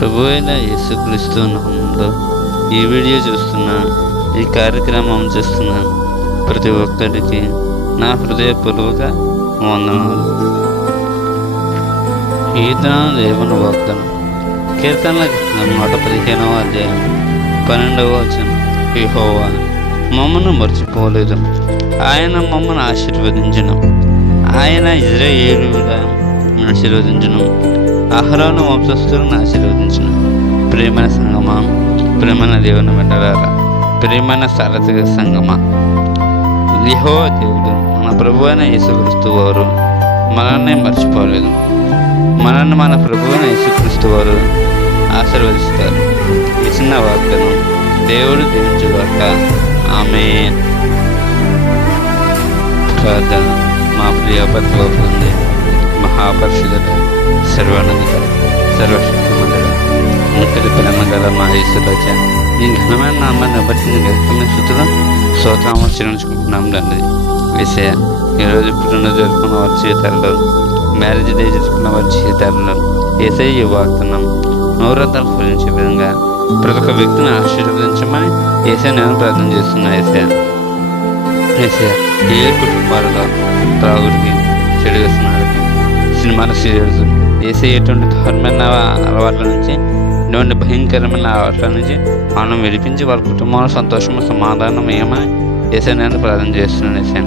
ప్రభు అయిన యేసుక్రీస్తు నామములో ఈ వీడియో చూస్తున్న, ఈ కార్యక్రమం చేస్తున్న ప్రతి ఒక్కరికి నా హృదయపూర్వక వందనాలు. ఈతన దేవుని వాగ్దానం. కీర్తనల గ్రంథం 115వ అధ్యాయం 12వ వచనం. యెహోవా మమ్మను మర్చిపోలేదు, ఆయన మమ్మను ఆశీర్వదించును, ఆయన ఇశ్రాయేలును ఆశీర్వదించును, అహరోను వంశస్థులను ఆశీర్వదించును. ప్రియమైన సంగమా, ప్రియమైన దేవుని బిడ్డలారా, ప్రియమైన సారథిక సంగమా, యెహోవా దేవుడు మన ప్రభు అయిన యేసుక్రీస్తు వారు మనల్ని మర్చిపోలేదు. మనల్ని మన ప్రభు అయిన యేసుక్రీస్తు వారు ఆశీర్వదిస్తారు. ఈ చిన్న వాగ్దానం దేవుడు దీవించుగాక. ఆమేన్. ప్రార్థన. మా ప్రియ పరలోకమందు మహాపరిశుద్ధుడ, సర్వోన్నత, సర్వశక్తిమంతుడ, ఇంతటి ప్రేమ గల మా యేసురాజా, నీ ఘనమైన నామాన్ని బట్టి నీ వ్యక్తమైన స్థుతులు స్తోత్రములు చెల్లించుకుంటున్నాం తండ్రి. యేసయ్య, ఈరోజు పుట్టిన జరుపుకున్న వారి జీవితాల్లో, మ్యారేజ్ డే జరుపుకున్న వారి జీవితాల్లో యేసయ్య ఈ వాగ్దానం నవరత్నాలు ఫలించే విధంగా ప్రతి ఒక్క వ్యక్తిని ఆశీర్వదించమని యేసయ్య నేను ప్రార్థన చేస్తున్నా. యేసయ్య ఏ కుటుంబాలలో త్రాగుడికి, చెడు వ్యసనాలకి, సినిమాల సీరియల్స్, యేసయ్య ఎటువంటి దారుణమైన అలవాట్ల నుంచి, ఎటువంటి భయంకరమైన అలవాట్ల నుంచి మనం విడిపించి వారి కుటుంబంలో సంతోషము, సమాధానం ఏమని యేసయ్య నేను ప్రార్థన చేస్తున్నాను.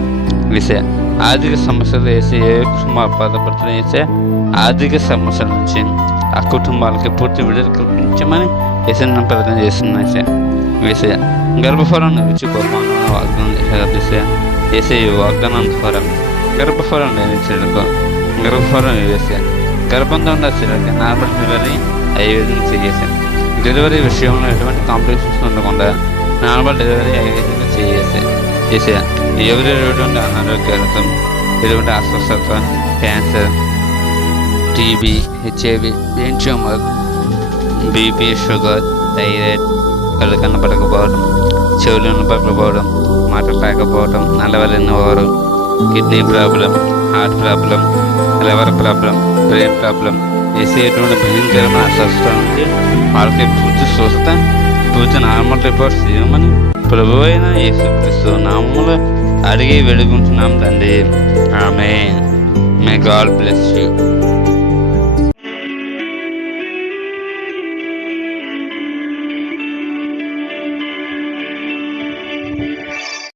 యేసయ్య ఆర్థిక సమస్యలు వేసే ఏ కుటుంబం బాధపడుతున్న యేసయ్య ఆర్థిక సమస్యల నుంచి ఆ కుటుంబాలకి పూర్తి విడుదల కల్పించమని యేసయ్య నేను ప్రార్థన చేస్తున్నాను. యేసయ్య గర్భఫలం రుచి బహుమానం వాగ్దానం చేశారు. యేసయ్య వాగ్దానం ద్వారా గర్భఫలం నిర్మించడానికి గర్భఫలం వేసే గర్భంతో ఉన్న స్త్రీలకి నార్మల్ డెలివరీ అయ్యే విధంగా చేసేసాను. డెలివరీ విషయంలో ఎటువంటి కాంప్లికేషన్స్ ఉండకుండా నార్మల్ డెలివరీ అయ్యే విధంగా చేసే ఎవరి ఎటువంటి అనారోగ్యాలతో, ఎటువంటి అస్వస్థత, cancer, TB, HIV, brain tumour, BP, sugar, thyroid, కళ్ళు కనపడకపోవడం, చెవులు వినపడకపోవడం, మాట రాకపోవడం, నల్లవలనివారు, kidney problem, heart problem, liver problem, brain problem, వేసేటువంటి భయంకరమైన అస్వస్థత నుంచి వాళ్ళకి పూర్తి స్వస్థత, పూర్తి నార్మల్ రిపోర్ట్స్ ఇవ్వమని ప్రభు అయిన యేసుక్రీస్తు నామములో అడిగి వేడుకుంటున్నాం తండ్రి. Amen. May God bless you.